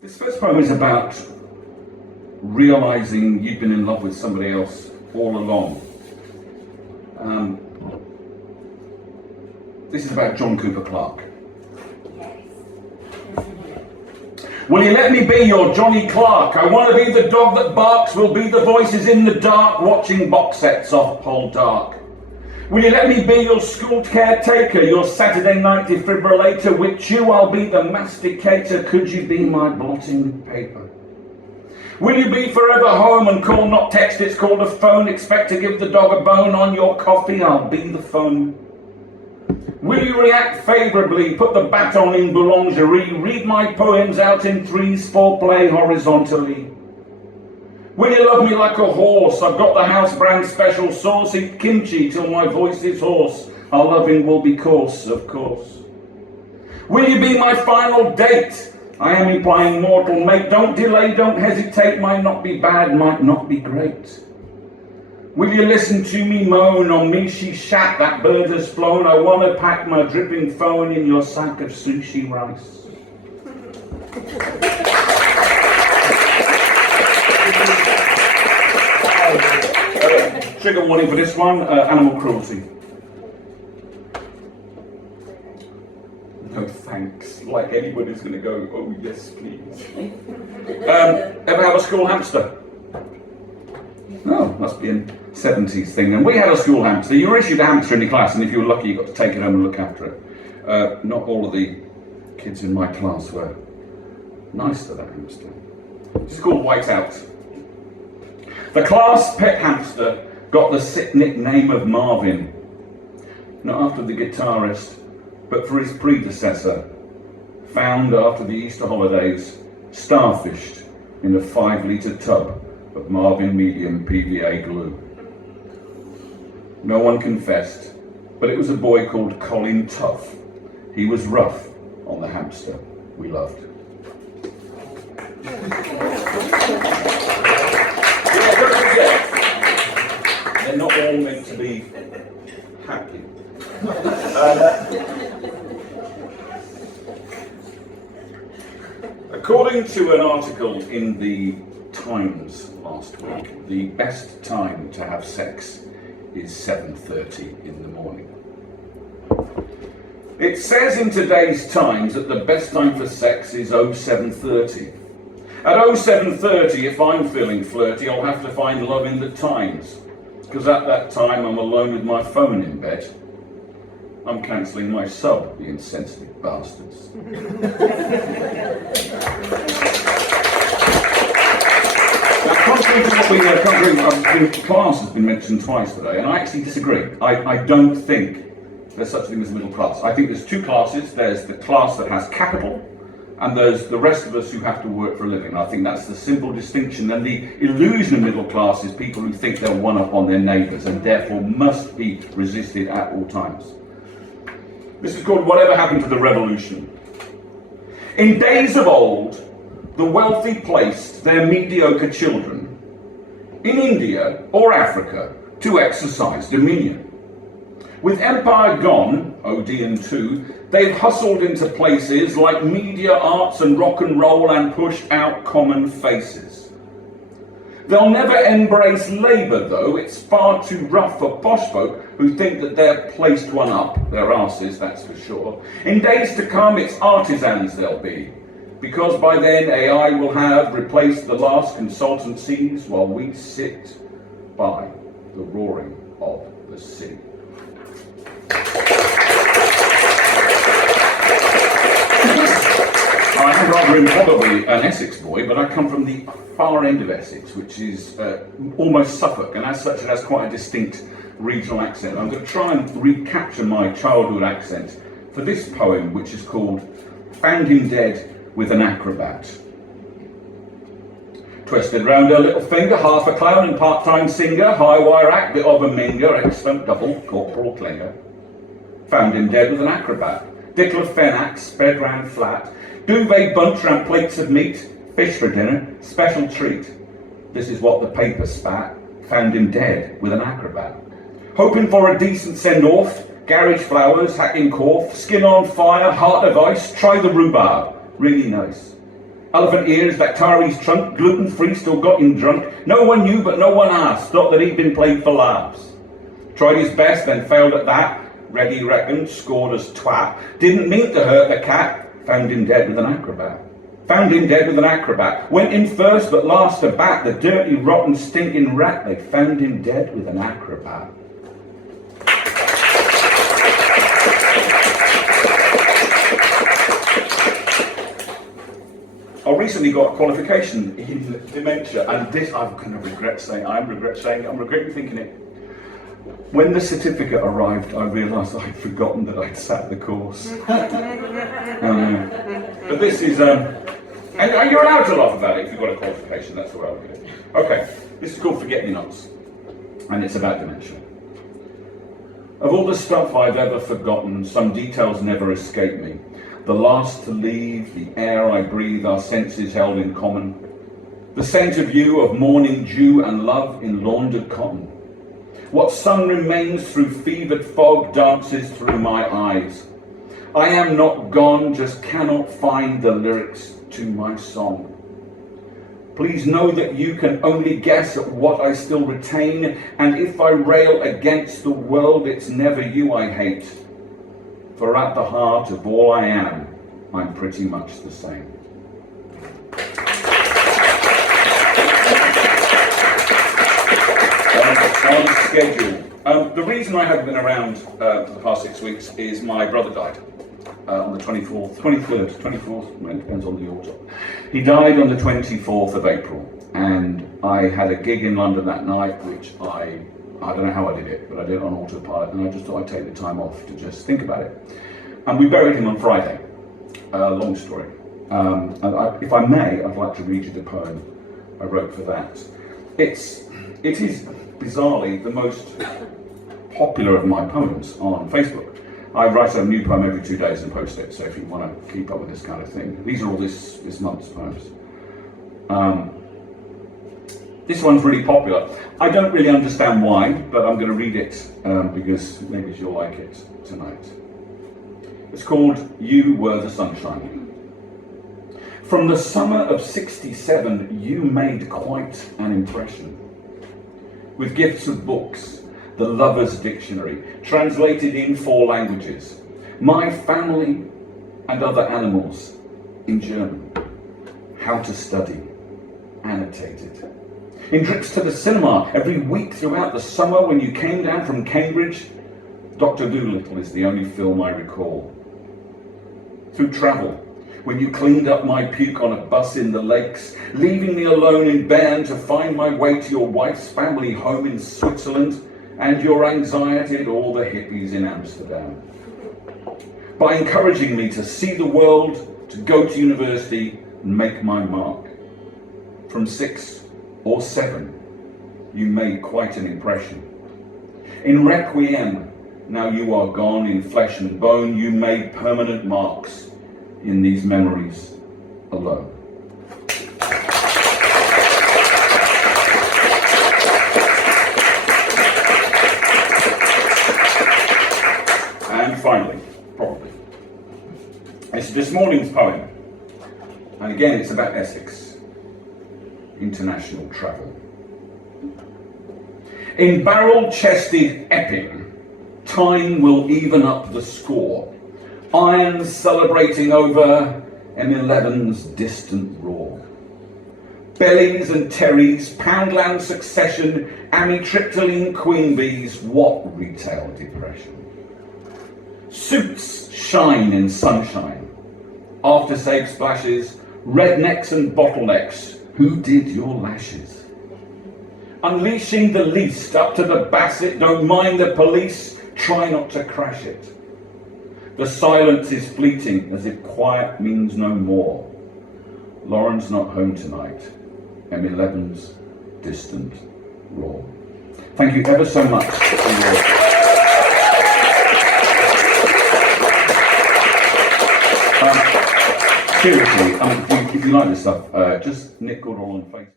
This first poem is about realising you've been in love with somebody else all along. This is about John Cooper Clarke. Will you let me be your Johnny Clark? I want to be the dog that barks, will be the voices in the dark, watching box sets off Pole Dark. Will you let me be your school caretaker, your Saturday night defibrillator? With you I'll be the masticator, could you be my blotting paper? Will you be forever home and call, not text, it's called a phone, expect to give the dog a bone on your coffee, I'll be the phone. Will you react favourably, put the baton in boulangerie, read my poems out in threes, foreplay horizontally? Will you love me like a horse? I've got the house brand special sauce, eat kimchi till my voice is hoarse. Our loving will be coarse, of course. Will you be my final date? I am implying mortal mate. Don't delay, don't hesitate, might not be bad, might not be great. Will you listen to me moan? On me she shat, that bird has flown. I want to pack my dripping phone in your sack of sushi rice. Trigger warning for this one, animal cruelty. No thanks, like anybody's going to go, oh yes please. Ever have a school hamster? No, must be a 70s thing. And we had a school hamster. You were issued a hamster in your class, and if you were lucky you got to take it home and look after it. Not all of the kids in my class were nice to that hamster. It's called Whiteout. The class pet hamster got the sick nickname of Marvin, not after the guitarist, but for his predecessor, found after the Easter holidays, starfished in a 5-litre tub of Marvin medium PVA glue. No one confessed, but it was a boy called Colin Tough. He was rough on the hamster we loved. They're not all meant to be happy. According to an article in the Times last week, the best time to have sex is 7:30 in the morning. It says in today's Times that the best time for sex is 07:30. At 07:30, if I'm feeling flirty, I'll have to find love in the Times, because at that time I'm alone with my phone in bed. I'm cancelling my sub, you insensitive bastards. Contrary to what the class has been mentioned twice today, and I actually disagree. I don't think there's such a thing as a middle class. I think there's two classes. There's the class that has capital, and there's the rest of us who have to work for a living. I think that's the simple distinction. And the illusion of middle class is people who think they're one up on their neighbours and therefore must be resisted at all times. This is called Whatever Happened to the Revolution. In days of old, the wealthy placed their mediocre children in India or Africa to exercise dominion. With empire gone, Odeon too, they've hustled into places like media, arts and rock and roll and pushed out common faces. They'll never embrace labour though, it's far too rough for posh folk who think that they're placed one up, their arses, that's for sure. In days to come it's artisans they'll be, because by then AI will have replaced the last consultancies while we sit by the roaring of the sea. I'm rather improbably an Essex boy, but I come from the far end of Essex, which is almost Suffolk, and as such it has quite a distinct regional accent. I'm going to try and recapture my childhood accent for this poem, which is called Found Him Dead with an Acrobat. Twisted round her little finger, half a clown and part-time singer, high wire act, bit of a minger, excellent double, corporal clinger. Found him dead with an acrobat. Dickle of Fenax, spread round flat. Duvet bunch round plates of meat. Fish for dinner, special treat. This is what the paper spat. Found him dead with an acrobat. Hoping for a decent send-off. Garage flowers, hacking cough. Skin on fire, heart of ice. Try the rhubarb. Really nice. Elephant ears, Bactari's trunk, gluten-free, still got him drunk. No one knew, but no one asked. Thought that he'd been played for laughs. Tried his best, then failed at that. Ready reckoned, scored as twat. Didn't mean to hurt the cat. Found him dead with an acrobat. Found him dead with an acrobat. Went in first, but last to bat. The dirty, rotten, stinking rat. They found him dead with an acrobat. I recently got a qualification in dementia, and this I'm going to regret saying. I'm regretting thinking it. When the certificate arrived, I realised I'd forgotten that I'd sat the course. But this is, and you're allowed to laugh about it if you've got a qualification. That's the way I look at it. Okay, this is called Forget-Me-Nots, and it's about dementia. Of all the stuff I've ever forgotten, some details never escape me. The last to leave, the air I breathe, our senses held in common. The scent of you, of morning dew and love in laundered cotton. What sun remains through fevered fog dances through my eyes. I am not gone, just cannot find the lyrics to my song. Please know that you can only guess at what I still retain, and if I rail against the world, it's never you I hate. For at the heart of all I am, I'm pretty much the same. On schedule. The reason I haven't been around for the past 6 weeks is my brother died on the 24th, 24th, well, it depends on the order. He died on the 24th of April, and I had a gig in London that night, which I don't know how I did it, but I did it on autopilot, and I just thought I'd take the time off to just think about it. And we buried him on Friday. Long story. And if I may, I'd like to read you the poem I wrote for that. It is bizarrely the most popular of my poems on Facebook. I write a new poem every 2 days and post it, so if you want to keep up with this kind of thing. These are all this month's poems. This one's really popular. I don't really understand why, but I'm going to read it because maybe you'll like it tonight. It's called You Were the Sunshine. From the summer of '67, you made quite an impression. With gifts of books, the Lover's Dictionary, translated in 4 languages, My Family and Other Animals in German, How to Study, annotated. In trips to the cinema every week throughout the summer when you came down from Cambridge, Dr. Dolittle is the only film I recall. Through travel, when you cleaned up my puke on a bus in the lakes, leaving me alone in Bern to find my way to your wife's family home in Switzerland, and your anxiety at all the hippies in Amsterdam. By encouraging me to see the world, to go to university and make my mark. From 6 or 7, you made quite an impression. In Requiem, now you are gone in flesh and bone, you made permanent marks in these memories alone. And finally, probably, it's this morning's poem, and again it's about Essex, international travel. In barrel-chested Epping, time will even up the score. Irons celebrating over M11's distant roar. Bellies and Terrys, Poundland succession, amitriptyline queen bees, what retail depression. Suits shine in sunshine. After-save splashes, rednecks and bottlenecks, who did your lashes? Unleashing the least up to the Bassett, don't mind the police, try not to crash it. The silence is fleeting, as if quiet means no more. Lauren's not home tonight. M11's distant roar. Thank you ever so much for your... Seriously, if you like this stuff, just Nick Goodall on Facebook.